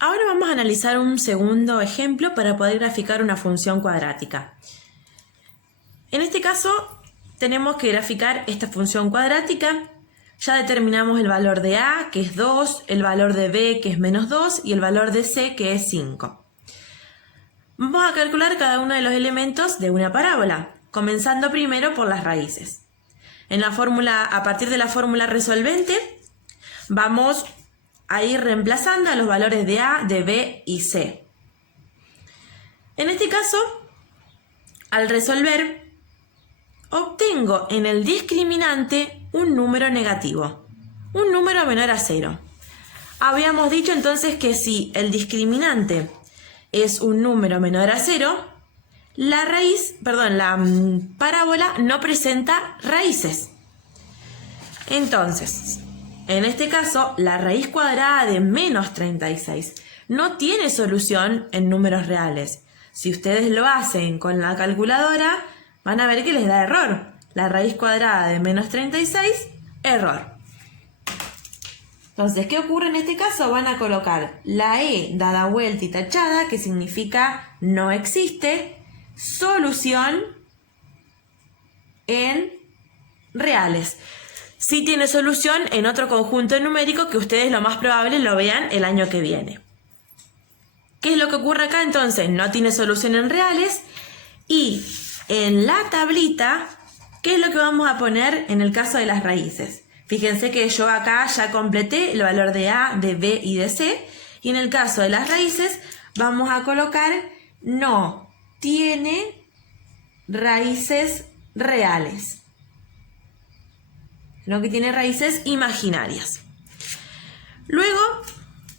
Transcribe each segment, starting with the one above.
Ahora vamos a analizar un segundo ejemplo para poder graficar una función cuadrática. En este caso tenemos que graficar esta función cuadrática. Ya determinamos el valor de a, que es 2, el valor de b, que es menos 2, y el valor de c, que es 5. Vamos a calcular cada uno de los elementos de una parábola, comenzando primero por las raíces. A partir de la fórmula resolvente, vamos a ir reemplazando a los valores de a, de b y c. En este caso, al resolver, obtengo en el discriminante un número negativo, un número menor a 0. Habíamos dicho entonces que si el discriminante es un número menor a 0, la parábola no presenta raíces. Entonces, en este caso, la raíz cuadrada de menos 36 no tiene solución en números reales. Si ustedes lo hacen con la calculadora, van a ver que les da error. La raíz cuadrada de menos 36, error. Entonces, ¿qué ocurre en este caso? Van a colocar la e dada vuelta y tachada, que significa no existe, solución en reales. Sí tiene solución en otro conjunto numérico que ustedes lo más probable lo vean el año que viene. ¿Qué es lo que ocurre acá entonces? No tiene solución en reales. Y en la tablita, ¿qué es lo que vamos a poner en el caso de las raíces? Fíjense que yo acá ya completé el valor de a, de b y de c. Y en el caso de las raíces vamos a colocar no tiene raíces reales, sino que tiene raíces imaginarias. Luego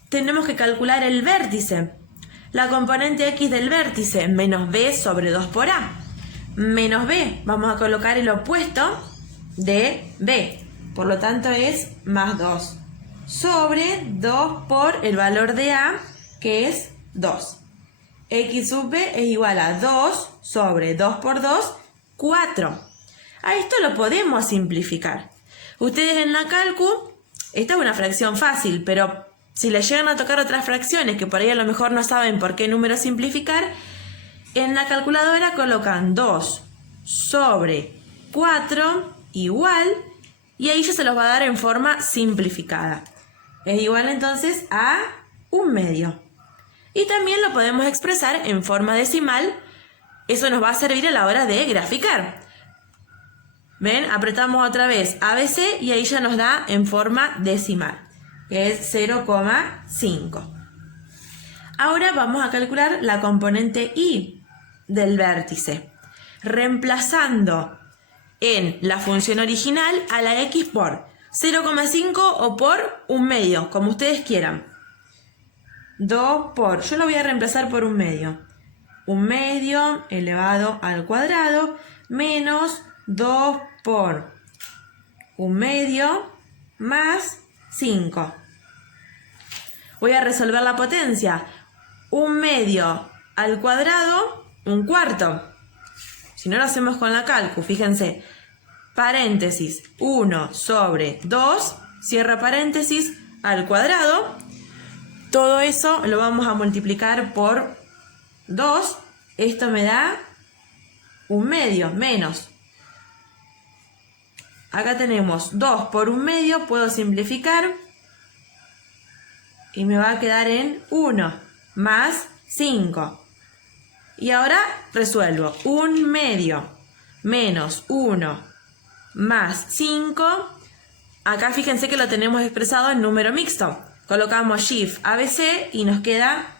tenemos que calcular el vértice. La componente x del vértice, menos b sobre 2 por a. Menos b, vamos a colocar el opuesto de b. Por lo tanto es más 2 sobre 2 por el valor de a, que es 2. X sub b es igual a 2 sobre 2 por 2, 4. A esto lo podemos simplificar. Ustedes en la calcu, esta es una fracción fácil, pero si les llegan a tocar otras fracciones que por ahí a lo mejor no saben por qué número simplificar, en la calculadora colocan 2 sobre 4 igual, y ahí ya se los va a dar en forma simplificada. Es igual entonces a 1/2. Y también lo podemos expresar en forma decimal. Eso nos va a servir a la hora de graficar. ¿Ven? Apretamos otra vez ABC y ahí ya nos da en forma decimal, que es 0,5. Ahora vamos a calcular la componente y del vértice, reemplazando en la función original a la x por 0,5 o por 1/2, como ustedes quieran. 2 por, yo lo voy a reemplazar por 1/2. 1/2 elevado al cuadrado menos 2 por 1/2 más 5. Voy a resolver la potencia. 1/2 al cuadrado, 1/4. Si no lo hacemos con la calcu, fíjense. Paréntesis, 1 sobre 2, cierra paréntesis, al cuadrado. Todo eso lo vamos a multiplicar por 2. Esto me da 1/2 menos. Acá tenemos 2 por 1/2, puedo simplificar. Y me va a quedar en 1 más 5. Y ahora resuelvo. 1/2 menos 1 más 5. Acá fíjense que lo tenemos expresado en número mixto. Colocamos Shift ABC y nos queda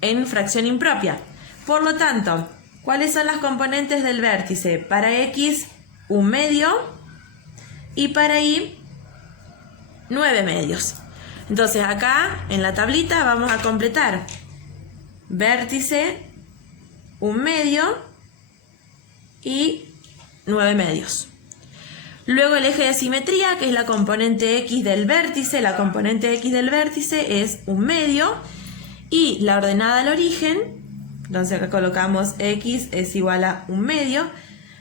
en fracción impropia. Por lo tanto, ¿cuáles son las componentes del vértice? Para X, 1/2 y para Y, 9/2. Entonces acá en la tablita vamos a completar vértice 1/2 y 9/2. Luego el eje de simetría, que es la componente X del vértice. La componente X del vértice es 1/2 y la ordenada al origen, entonces acá colocamos X es igual a 1/2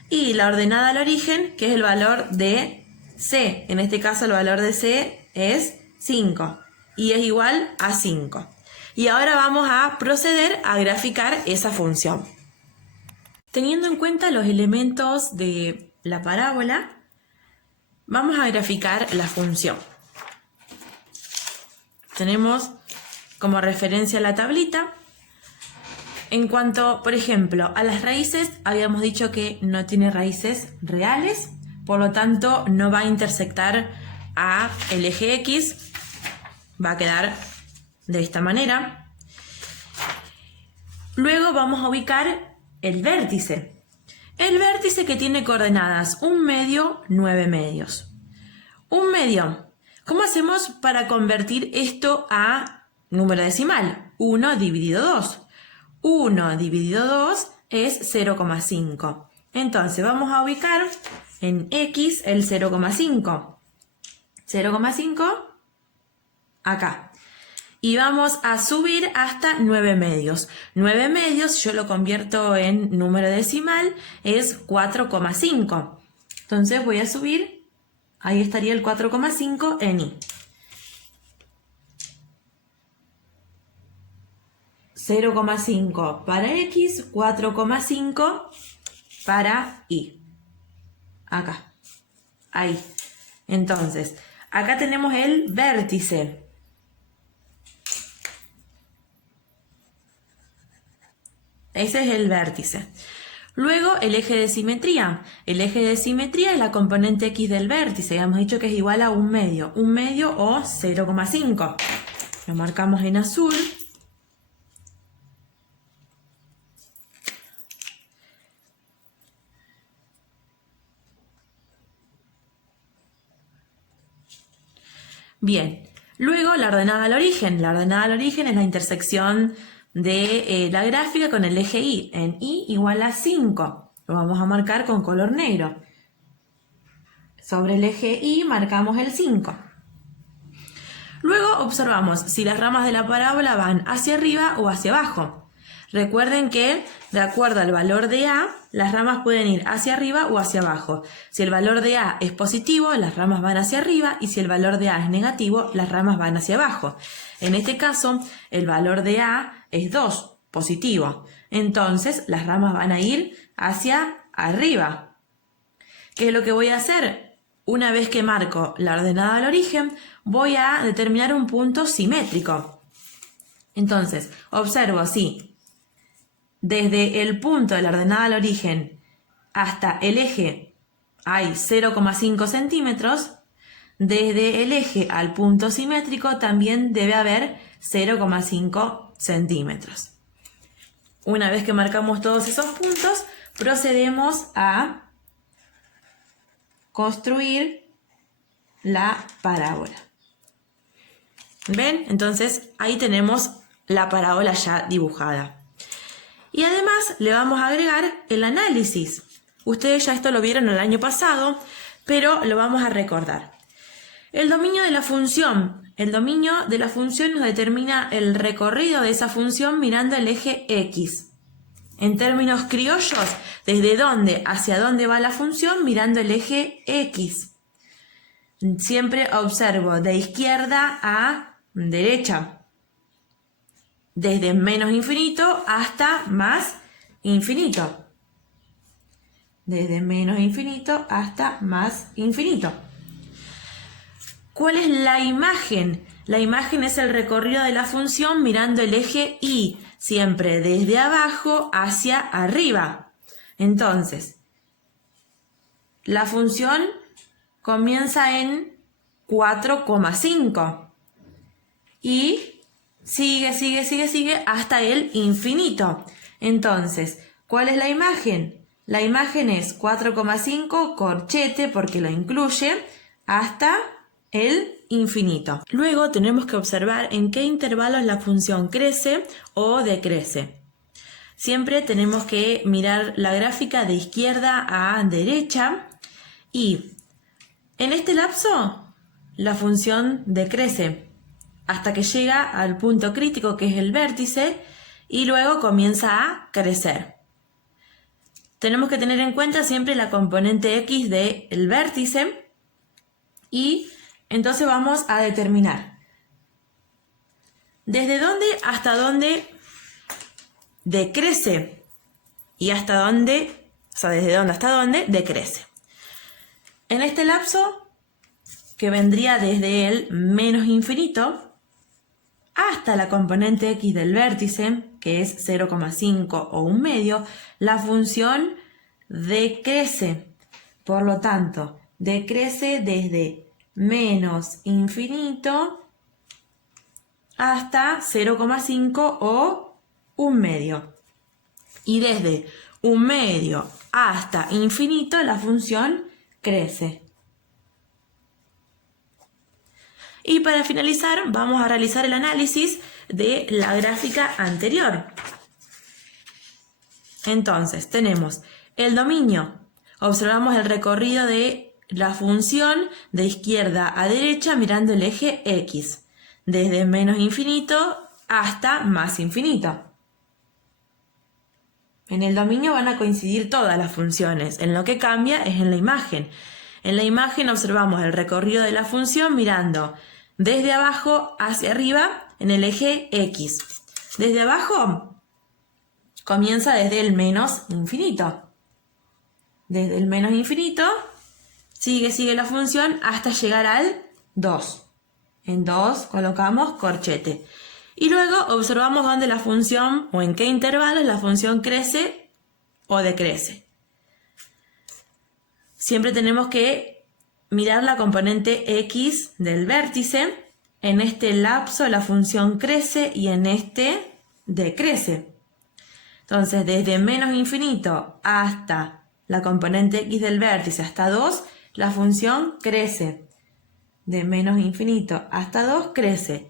y la ordenada al origen, que es el valor de C. En este caso el valor de C es 5. y es igual a 5. Y ahora vamos a proceder a graficar esa función. Teniendo en cuenta los elementos de la parábola, vamos a graficar la función. Tenemos como referencia la tablita. En cuanto, por ejemplo, a las raíces, habíamos dicho que no tiene raíces reales, por lo tanto no va a intersectar a el eje X, va a quedar de esta manera. Luego vamos a ubicar el vértice. El vértice que tiene coordenadas 1 medio, 9 medios. 1 medio. ¿Cómo hacemos para convertir esto a número decimal? 1 dividido 2. 1 dividido 2 es 0,5. Entonces vamos a ubicar en X el 0,5. 0,5 acá. Y vamos a subir hasta 9 medios. 9 medios, yo lo convierto en número decimal, es 4,5. Entonces voy a subir, ahí estaría el 4,5 en Y. 0,5 para X, 4,5 para Y. Acá. Ahí. Entonces, acá tenemos el vértice. Ese es el vértice. Luego, el eje de simetría. El eje de simetría es la componente X del vértice. Ya hemos dicho que es igual a 1 medio. 1 medio o 0,5. Lo marcamos en azul. Bien, luego la ordenada al origen. La ordenada al origen es la intersección de la gráfica con el eje Y. En Y igual a 5. Lo vamos a marcar con color negro. Sobre el eje Y marcamos el 5. Luego observamos si las ramas de la parábola van hacia arriba o hacia abajo. Recuerden que, de acuerdo al valor de A, las ramas pueden ir hacia arriba o hacia abajo. Si el valor de A es positivo, las ramas van hacia arriba, y si el valor de A es negativo, las ramas van hacia abajo. En este caso, el valor de A es 2, positivo. Entonces, las ramas van a ir hacia arriba. ¿Qué es lo que voy a hacer? Una vez que marco la ordenada al origen, voy a determinar un punto simétrico. Entonces, observo si desde el punto de la ordenada al origen hasta el eje hay 0,5 centímetros, desde el eje al punto simétrico también debe haber 0,5 centímetros. Una vez que marcamos todos esos puntos, procedemos a construir la parábola. ¿Ven? Entonces ahí tenemos la parábola ya dibujada. Y además le vamos a agregar el análisis. Ustedes ya esto lo vieron el año pasado, pero lo vamos a recordar. El dominio de la función. El dominio de la función nos determina el recorrido de esa función mirando el eje X. En términos criollos, ¿desde dónde hacia dónde va la función mirando el eje X? Siempre observo de izquierda a derecha. Desde menos infinito hasta más infinito. Desde menos infinito hasta más infinito. ¿Cuál es la imagen? La imagen es el recorrido de la función mirando el eje Y, siempre desde abajo hacia arriba. Entonces, la función comienza en 4,5 y sigue hasta el infinito. Entonces, ¿cuál es la imagen? La imagen es 4,5 corchete porque lo incluye hasta el infinito. Luego tenemos que observar en qué intervalos la función crece o decrece. Siempre tenemos que mirar la gráfica de izquierda a derecha y en este lapso la función decrece hasta que llega al punto crítico que es el vértice y luego comienza a crecer. Tenemos que tener en cuenta siempre la componente X del vértice y entonces vamos a determinar ¿Desde dónde hasta dónde decrece? Y hasta dónde, o sea, desde dónde hasta dónde decrece. En este lapso, que vendría desde el menos infinito hasta la componente x del vértice, que es 0,5 o 1/2, la función decrece. Por lo tanto, decrece desde menos infinito hasta 0,5 o 1/2. Y desde 1/2 hasta infinito la función crece. Y para finalizar vamos a realizar el análisis de la gráfica anterior. Entonces tenemos el dominio. Observamos el recorrido de la función de izquierda a derecha mirando el eje X, desde menos infinito hasta más infinito. En el dominio van a coincidir todas las funciones, en lo que cambia es en la imagen. En la imagen observamos el recorrido de la función mirando desde abajo hacia arriba en el eje X. Desde abajo comienza desde el menos infinito. Desde el menos infinito sigue la función hasta llegar al 2. En 2 colocamos corchete. Y luego observamos dónde la función o en qué intervalos la función crece o decrece. Siempre tenemos que mirar la componente x del vértice. En este lapso la función crece y en este decrece. Entonces, desde menos infinito hasta la componente x del vértice hasta 2, la función crece. De menos infinito hasta 2 crece.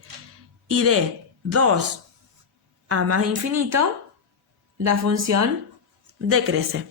Y de 2 a más infinito, la función decrece.